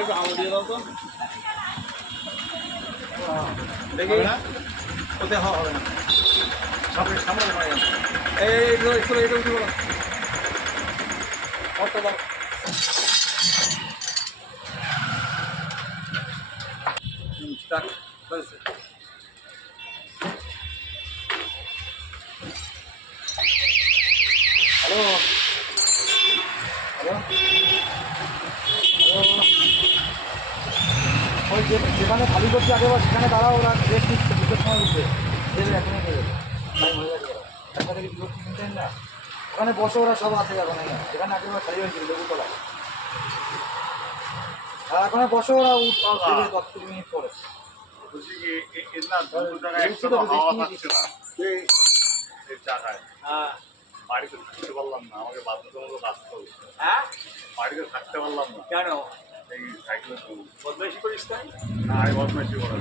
একটু আলো দিয়ে দাও তো দেখি না ওতে হবে না সামনে সামনে এই এটা উঠে বলো অটো দাও স্টার্ট বলছে হ্যালো হ্যালো হ্যালো ওই যেখানে খালি করছি আগেবার সেখানে দাঁড়াও ওরা রেট দিচ্ছে দুটোর সময় উঠবে দেবে এখনই দেবে টাইম হয়ে গেছে ওরা একটা থেকে বিরক্তি কিনতেন না ওখানে বসে ওরা সব আছে এখন এখানে আগেবার খালি হয়েছিল লেবুতলা আর এখন বসে ওরা দেবে 10-20 মিনিট পরে বলছি কি না দুটো জায়গায় একসাথে হাওয়া থাকছে না এই জায়গায় হ্যাঁ বাড়িতে থাকতে পারলাম না আমাকে বাধ্যতামূলক আসতে হবে হ্যাঁ বাড়িতে থাকতে পারলাম না কেন এই সাইকেলের বদমাইশি করিস তাই না আমি বদমাইশি করার